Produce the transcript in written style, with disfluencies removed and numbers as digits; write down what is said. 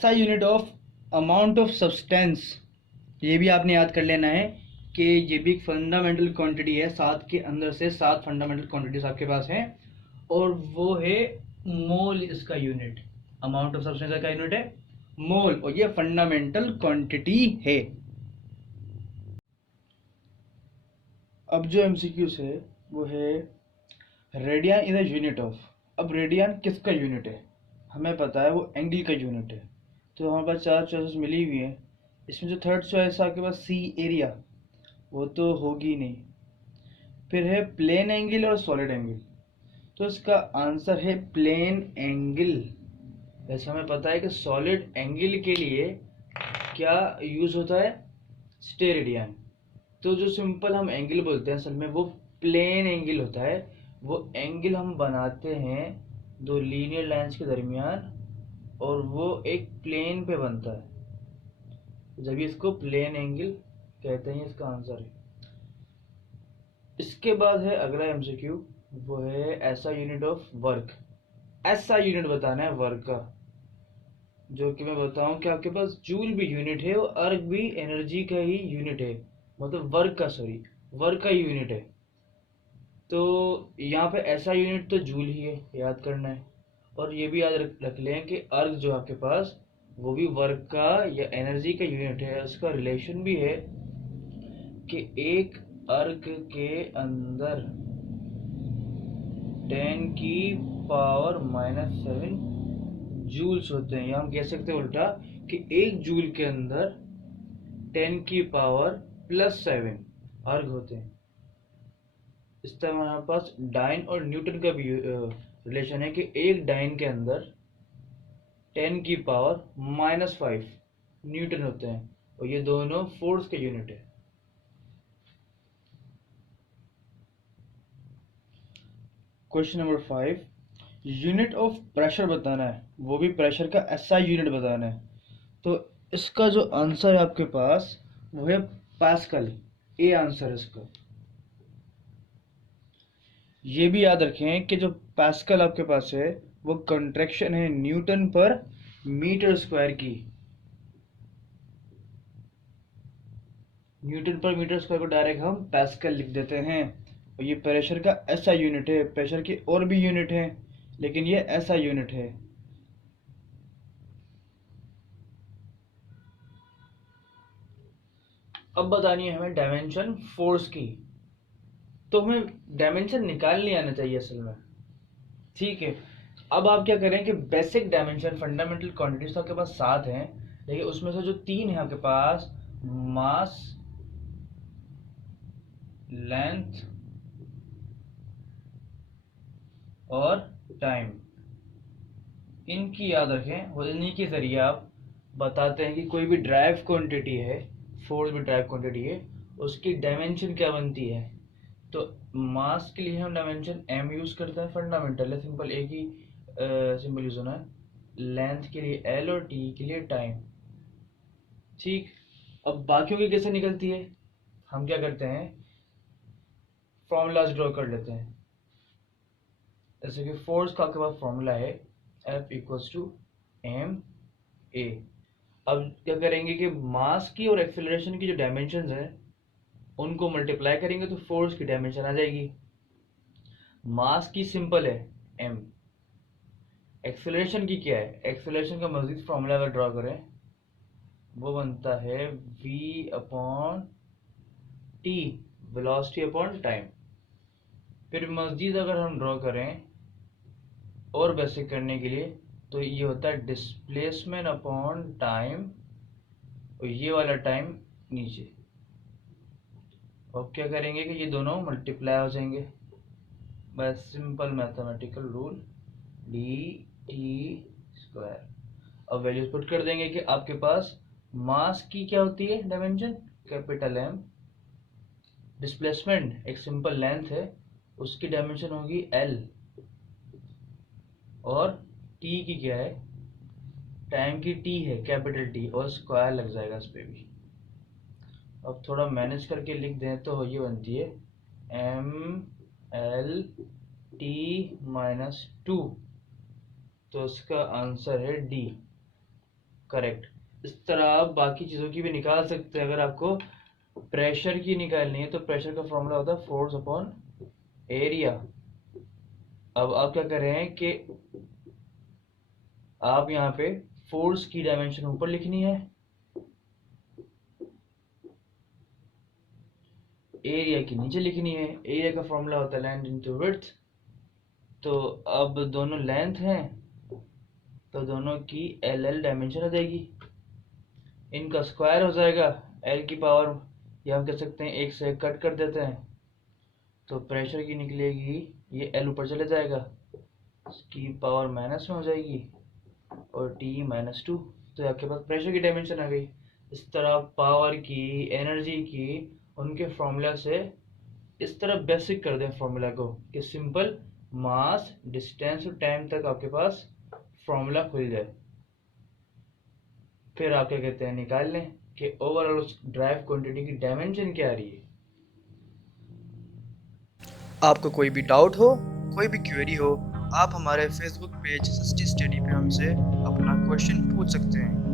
ऐसा unit of amount of substance, ये भी आपने याद कर लेना है कि ये भी एक फंडामेंटल क्वांटिटी है। 7 के अंदर से 7 फंडामेंटल क्वांटिटीज आपके पास हैं और वो है मोल। इसका यूनिट, अमाउंट ऑफ सब्सटेंस का यूनिट है मोल और ये फंडामेंटल क्वांटिटी है। अब जो एमसीक्यूज है वो है radian is a unit of. अब रेडियन किसका यूनिट है? हमें पता है वो एंगल का यूनिट है। तो हमारे पास 4 चॉइसेस मिली हुई है। इसमें जो थर्ड चॉइस है आपके पास सी एरिया, वो तो होगी नहीं। फिर है प्लेन एंगल और सॉलिड एंगल, तो इसका आंसर है प्लेन एंगल। वैसे हमें पता है कि सॉलिड एंगल के लिए क्या यूज होता है? स्टेरेडियन। तो जो सिंपल हम एंगल बोलते हैं असल में वो प्लेन एंगल होता है। वो एंगल हम बनाते हैं दो लीनियर लाइंस के दरमियान और वो एक प्लेन पे बनता है, जब इसको प्लेन एंगल कहते हैं। इसका आंसर है। इसके बाद है अगला एमसीक्यू, वो है ऐसा यूनिट ऑफ वर्क। ऐसा यूनिट बताना है वर्क का, जो कि मैं बताऊं कि आपके पास जूल भी यूनिट है और अर्ग भी एनर्जी का ही यूनिट है, मतलब वर्क का, सॉरी, वर्क का यूनिट है। तो यहाँ पे ऐसा यूनिट तो जूल ही है, याद करना है। और ये भी याद रख लें कि अर्ग जो आपके पास वो भी वर्क का या एनर्जी का यूनिट है। उसका रिलेशन भी है कि एक अर्ग के अंदर 10 की पावर -7 जूल्स होते हैं, या हम कह सकते हैं उल्टा कि एक जूल के अंदर 10 की पावर +7 अर्ग होते हैं। इस तरह हमारे पास डाइन और न्यूटन का भी रिलेशन है कि एक डाइन के अंदर 10 की पावर -5 न्यूटन होते हैं और ये दोनों फोर्स के यूनिट है। Question number 5, unit of pressure बताना है, वो भी प्रेशर का एसआई यूनिट बताना है। तो इसका जो आंसर है आपके पास वो है पास्कल। ए आंसर है इसका। ये भी याद रखें कि जो पास्कल आपके पास है वो कंट्रैक्शन है न्यूटन पर मीटर स्क्वायर की। न्यूटन पर मीटर स्क्वायर को डायरेक्ट हम पास्कल लिख देते हैं। और ये प्रेशर का ऐसा यूनिट है। प्रेशर के और भी यूनिट हैं लेकिन ये ऐसा यूनिट है। अब बतानी है हमें डायमेंशन फोर्स की। तो हमें डायमेंशन निकाल नहीं आना चाहिए असल में, ठीक है। अब आप क्या करें कि बेसिक डायमेंशन फंडामेंटल क्वांटिटीज तो आपके पास 7 हैं, लेकिन उसमें से जो 3 है आपके पास, मास, लेंथ और टाइम, इनकी याद रखें और इन्हीं के जरिए आप बताते हैं कि कोई भी ड्राइव क्वांटिटी है, फोर्स भी ड्राइव क्वांटिटी है, उसकी डायमेंशन क्या बनती है। तो मास के लिए हम डायमेंशन एम यूज करते हैं, फंडामेंटल है, सिंपल एक ही सिंबल यूज होना है। लेंथ के लिए एल और टी के लिए टाइम, ठीक। अब बाकियों की कैसे निकलती है? हम क्या करते हैं, फॉर्मूलाज ड्रॉ कर लेते हैं। जैसे कि फोर्स का आपके पास फॉर्मूला है F=ma। अब क्या करेंगे कि मास की और एक्सेलरेशन की जो डायमेंशन है उनको मल्टीप्लाई करेंगे तो फोर्स की डायमेंशन आ जाएगी। मास की सिंपल है m, एक्सेलरेशन की क्या है? एक्सेलरेशन का मजीद फॉर्मूला अगर ड्रॉ करें वो बनता है v/t, वेलोसिटी अपॉन टाइम। फिर मजीद अगर हम ड्रॉ करें और बेसिक करने के लिए तो ये होता है डिस्प्लेसमेंट अपॉन टाइम, और ये वाला टाइम नीचे। अब क्या करेंगे कि ये दोनों मल्टीप्लाई हो जाएंगे bye simple mathematical rule dt²। अब वैल्यूज पुट कर देंगे कि आपके पास मास की क्या होती है डायमेंशन, कैपिटल M, डिस्प्लेसमेंट एक सिंपल लेंथ है उसकी डायमेंशन होगी L, और t की क्या है, टाइम की t है कैपिटल T, और स्क्वायर लग जाएगा इस पे भी। अब थोड़ा मैनेज करके लिख दें तो ये बनती है mL t-2, तो इसका आंसर है D। करेक्ट। इस तरह आप बाकी चीज़ों की भी निकाल सकते हैं। अगर आपको प्रेशर की निकालनी है तो प्रेशर का फॉर्मूला होता है फोर्स अपॉन एरिया। अब आप क्या कर रहे हैं कि आप यहाँ पे फोर्स की डायमेंशन ऊपर लिखनी है, एरिया की नीचे लिखनी है। एरिया का फॉर्मूला होता है लेंथ इंटू विड्थ। तो अब दोनों लेंथ हैं तो दोनों की एल एल डायमेंशन हो जाएगी, इनका स्क्वायर हो जाएगा। एल की पावर या हम कह सकते हैं एक से एक कट कर देते हैं तो प्रेशर की निकलेगी, ये एल ऊपर चले जाएगा, इसकी पावर माइनस में हो जाएगी और टी -2। तो आपके पास प्रेशर की डायमेंशन आ गई। इस तरह पावर की, एनर्जी की, उनके फॉर्मूला से इस तरह बेसिक कर दें फॉर्मूला को कि सिंपल मास, डिस्टेंस और टाइम तक आपके पास फॉर्मूला खुल जाए। फिर आप क्या कहते हैं, निकाल लें कि ओवरऑल उस ड्राइव क्वांटिटी की डायमेंशन क्या आ रही है। आपको कोई भी डाउट हो, कोई भी क्वेरी हो, आप हमारे फेसबुक पेज सस्ती स्टडी पे हमसे अपना क्वेश्चन पूछ सकते हैं।